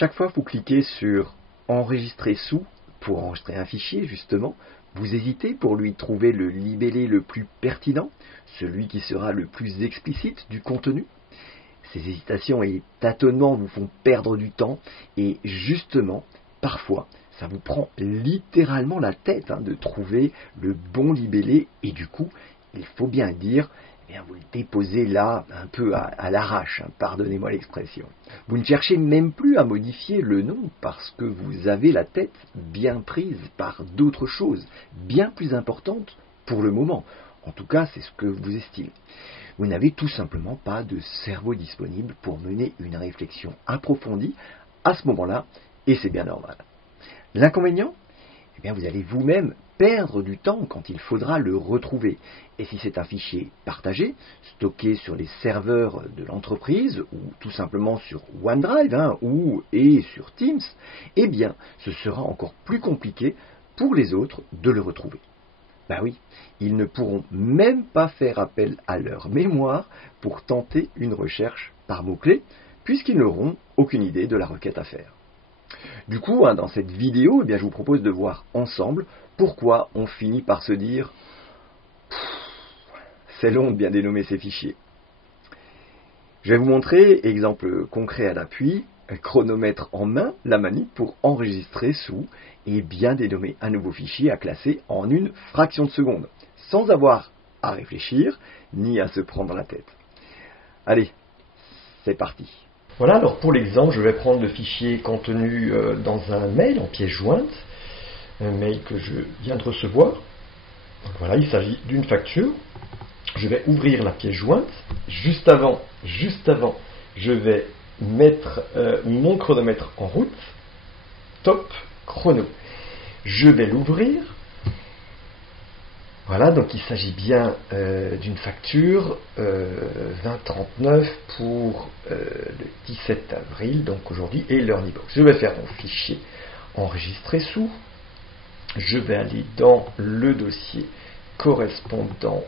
Chaque fois que vous cliquez sur Enregistrer sous pour enregistrer un fichier, justement, vous hésitez pour lui trouver le libellé le plus pertinent, celui qui sera le plus explicite du contenu. Ces hésitations et tâtonnements vous font perdre du temps et justement, parfois, ça vous prend littéralement la tête de trouver le bon libellé et du coup, il faut bien dire, vous le déposez là un peu à l'arrache, pardonnez-moi l'expression. Vous ne cherchez même plus à modifier le nom parce que vous avez la tête bien prise par d'autres choses, bien plus importantes pour le moment. En tout cas, c'est ce que vous estimez. Vous n'avez tout simplement pas de cerveau disponible pour mener une réflexion approfondie à ce moment-là, et c'est bien normal. L'inconvénient ? Vous allez vous-même perdre du temps quand il faudra le retrouver. Et si c'est un fichier partagé, stocké sur les serveurs de l'entreprise, ou tout simplement sur OneDrive, et sur Teams, ce sera encore plus compliqué pour les autres de le retrouver. Oui, ils ne pourront même pas faire appel à leur mémoire pour tenter une recherche par mots-clés, puisqu'ils n'auront aucune idée de la requête à faire. Du coup, dans cette vidéo, je vous propose de voir ensemble pourquoi on finit par se dire « c'est long de bien dénommer ces fichiers ». Je vais vous montrer, exemple concret à l'appui, chronomètre en main, la manip pour enregistrer sous et bien dénommer un nouveau fichier à classer en une fraction de seconde, sans avoir à réfléchir ni à se prendre la tête. Allez, c'est parti. Voilà, alors pour l'exemple, je vais prendre le fichier contenu dans un mail en pièce jointe, un mail que je viens de recevoir. Donc voilà, il s'agit d'une facture. Je vais ouvrir la pièce jointe. Juste avant, je vais mettre mon chronomètre en route. Top, chrono. Je vais l'ouvrir. Voilà, donc il s'agit bien d'une facture 2039 pour le 17 avril, donc aujourd'hui, et l'Earnybox. Je vais faire mon fichier enregistrer sous. Je vais aller dans le dossier correspondant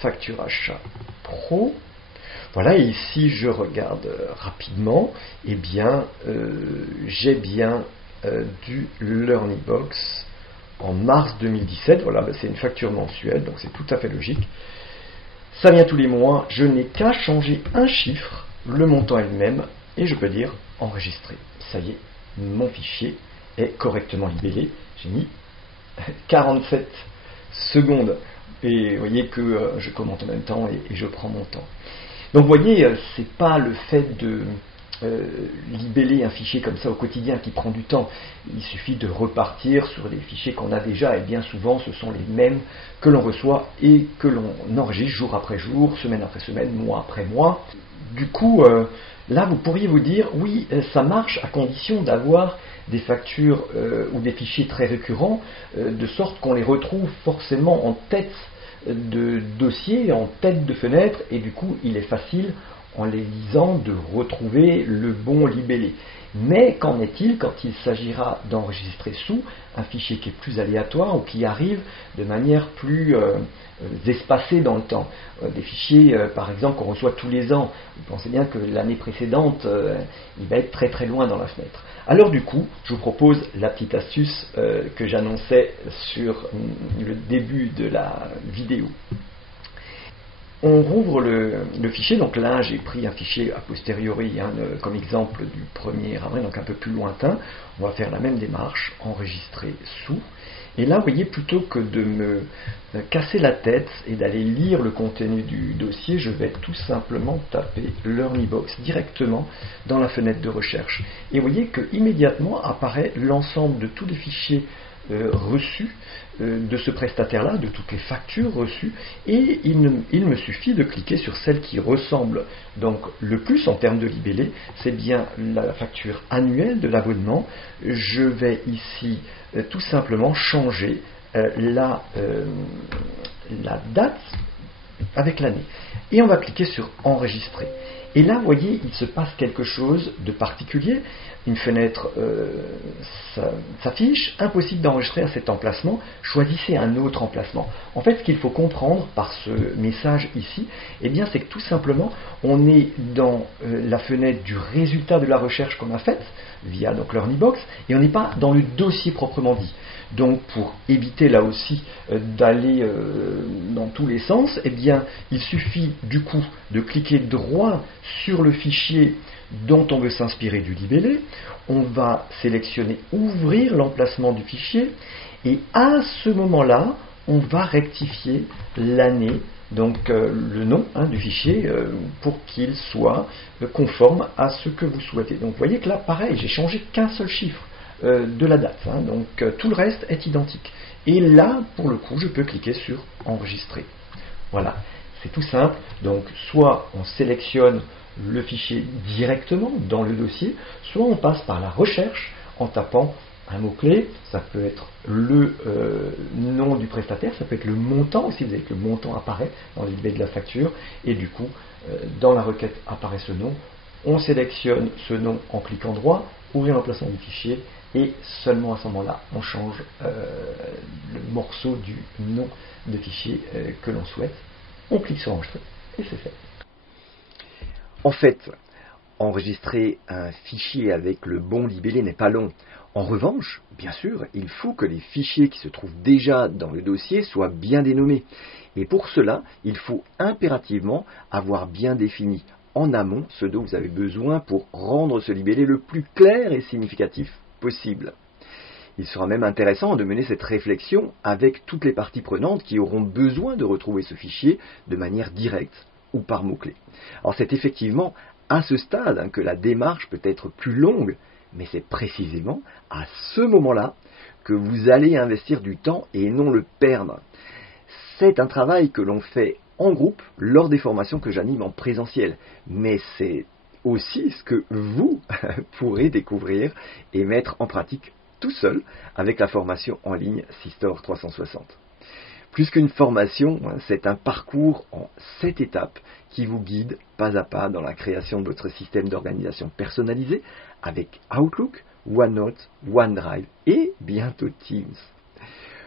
facture achat pro. Voilà, et ici je regarde rapidement, j'ai bien du l'Earnybox en mars 2017, voilà, c'est une facture mensuelle, donc c'est tout à fait logique. Ça vient tous les mois, je n'ai qu'à changer un chiffre, le montant est le même, et je peux dire enregistrer. Ça y est, mon fichier est correctement libellé. J'ai mis 47 secondes, et vous voyez que je commente en même temps et je prends mon temps. Donc vous voyez, c'est pas le fait de libeller un fichier comme ça au quotidien qui prend du temps. Il suffit de repartir sur les fichiers qu'on a déjà, et bien souvent ce sont les mêmes que l'on reçoit et que l'on enregistre jour après jour, semaine après semaine, mois après mois. Du coup, là vous pourriez vous dire, oui, ça marche à condition d'avoir des factures ou des fichiers très récurrents, de sorte qu'on les retrouve forcément en tête de dossier, en tête de fenêtre, et du coup il est facile en les lisant de retrouver le bon libellé. Mais qu'en est-il quand il s'agira d'enregistrer sous un fichier qui est plus aléatoire ou qui arrive de manière plus espacée dans le temps, des fichiers par exemple qu'on reçoit tous les ans. Vous pensez bien que l'année précédente il va être très très loin dans la fenêtre. Alors du coup, je vous propose la petite astuce que j'annonçais sur le début de la vidéo. On rouvre le fichier, donc là j'ai pris un fichier a posteriori comme exemple du 1er avril, donc un peu plus lointain. On va faire la même démarche, enregistrer sous. Et là, vous voyez, plutôt que de me casser la tête et d'aller lire le contenu du dossier, je vais tout simplement taper l'Earnybox directement dans la fenêtre de recherche. Et vous voyez qu'immédiatement apparaît l'ensemble de tous les fichiers reçus de ce prestataire-là, de toutes les factures reçues, et il me suffit de cliquer sur celle qui ressemble donc le plus en termes de libellé, c'est bien la facture annuelle de l'abonnement. Je vais ici tout simplement changer la date avec l'année. Et on va cliquer sur enregistrer. Et là, vous voyez, il se passe quelque chose de particulier. Une fenêtre s'affiche, impossible d'enregistrer à cet emplacement, choisissez un autre emplacement. En fait, ce qu'il faut comprendre par ce message ici, eh bien, c'est que tout simplement, on est dans la fenêtre du résultat de la recherche qu'on a faite, via donc l'Ernibox, et on n'est pas dans le dossier proprement dit. Donc, pour éviter là aussi d'aller dans tous les sens, eh bien, il suffit du coup de cliquer droit sur le fichier dont on veut s'inspirer du libellé. On va sélectionner ouvrir l'emplacement du fichier et à ce moment-là, on va rectifier l'année, donc le nom du fichier pour qu'il soit conforme à ce que vous souhaitez. Donc vous voyez que là, pareil, j'ai changé qu'un seul chiffre de la date, donc tout le reste est identique. Et là, pour le coup, je peux cliquer sur enregistrer. Voilà, c'est tout simple. Donc soit on sélectionne le fichier directement dans le dossier, soit on passe par la recherche en tapant un mot-clé, ça peut être le nom du prestataire, ça peut être le montant aussi, vous savez que le montant apparaît dans le libellé de la facture, et du coup, dans la requête apparaît ce nom, on sélectionne ce nom en cliquant droit, ouvrir l'emplacement du fichier, et seulement à ce moment-là, on change le morceau du nom de fichier que l'on souhaite, on clique sur enregistrer, et c'est fait. En fait, enregistrer un fichier avec le bon libellé n'est pas long. En revanche, bien sûr, il faut que les fichiers qui se trouvent déjà dans le dossier soient bien dénommés. Et pour cela, il faut impérativement avoir bien défini en amont ce dont vous avez besoin pour rendre ce libellé le plus clair et significatif possible. Il sera même intéressant de mener cette réflexion avec toutes les parties prenantes qui auront besoin de retrouver ce fichier de manière directe ou par mots-clés. Alors c'est effectivement à ce stade que la démarche peut être plus longue, mais c'est précisément à ce moment-là que vous allez investir du temps et non le perdre. C'est un travail que l'on fait en groupe lors des formations que j'anime en présentiel, mais c'est aussi ce que vous pourrez découvrir et mettre en pratique tout seul avec la formation en ligne Sistore 360. Plus qu'une formation, c'est un parcours en 7 étapes qui vous guide pas à pas dans la création de votre système d'organisation personnalisé avec Outlook, OneNote, OneDrive et bientôt Teams.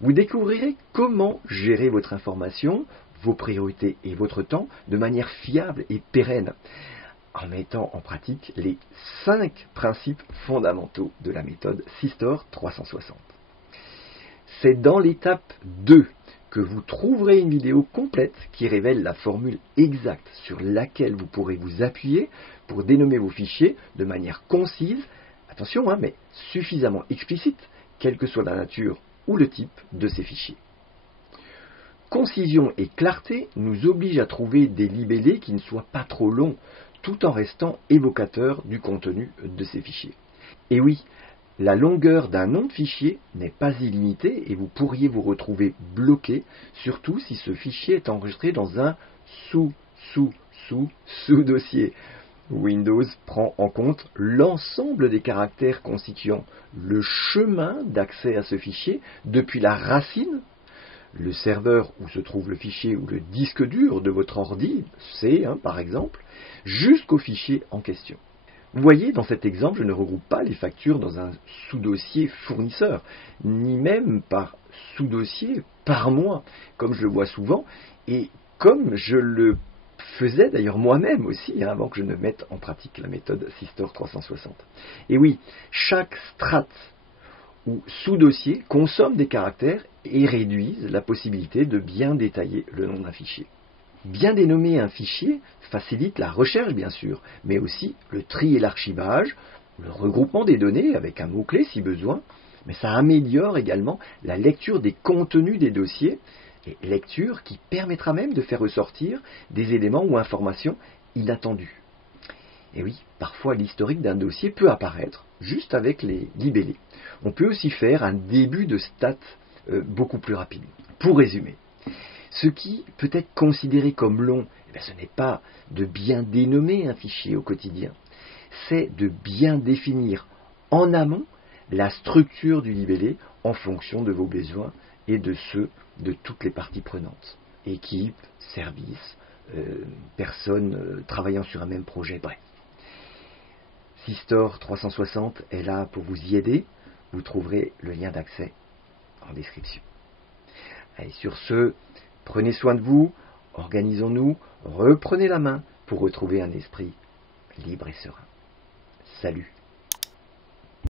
Vous découvrirez comment gérer votre information, vos priorités et votre temps de manière fiable et pérenne en mettant en pratique les 5 principes fondamentaux de la méthode Sistore 360. C'est dans l'étape 2 que vous trouverez une vidéo complète qui révèle la formule exacte sur laquelle vous pourrez vous appuyer pour dénommer vos fichiers de manière concise, attention, mais suffisamment explicite, quelle que soit la nature ou le type de ces fichiers. Concision et clarté nous obligent à trouver des libellés qui ne soient pas trop longs, tout en restant évocateurs du contenu de ces fichiers. Et oui, la longueur d'un nom de fichier n'est pas illimitée et vous pourriez vous retrouver bloqué, surtout si ce fichier est enregistré dans un sous-dossier. Windows prend en compte l'ensemble des caractères constituant le chemin d'accès à ce fichier depuis la racine, le serveur où se trouve le fichier ou le disque dur de votre ordi, C par exemple, jusqu'au fichier en question. Vous voyez, dans cet exemple, je ne regroupe pas les factures dans un sous-dossier fournisseur, ni même par sous-dossier par mois, comme je le vois souvent, et comme je le faisais d'ailleurs moi-même aussi, avant que je ne mette en pratique la méthode Sistore 360. Et oui, chaque strate ou sous-dossier consomme des caractères et réduisent la possibilité de bien détailler le nom d'un fichier. Bien dénommer un fichier facilite la recherche bien sûr, mais aussi le tri et l'archivage, le regroupement des données avec un mot-clé si besoin, mais ça améliore également la lecture des contenus des dossiers, et lecture qui permettra même de faire ressortir des éléments ou informations inattendues. Et oui, parfois l'historique d'un dossier peut apparaître juste avec les libellés. On peut aussi faire un début de stats beaucoup plus rapide. Pour résumer, ce qui peut être considéré comme long, ce n'est pas de bien dénommer un fichier au quotidien, c'est de bien définir en amont la structure du libellé en fonction de vos besoins et de ceux de toutes les parties prenantes, équipe, service, personnes travaillant sur un même projet, bref. Sistore 360 est là pour vous y aider. Vous trouverez le lien d'accès en description. Allez, sur ce, prenez soin de vous, organisons-nous, reprenez la main pour retrouver un esprit libre et serein. Salut!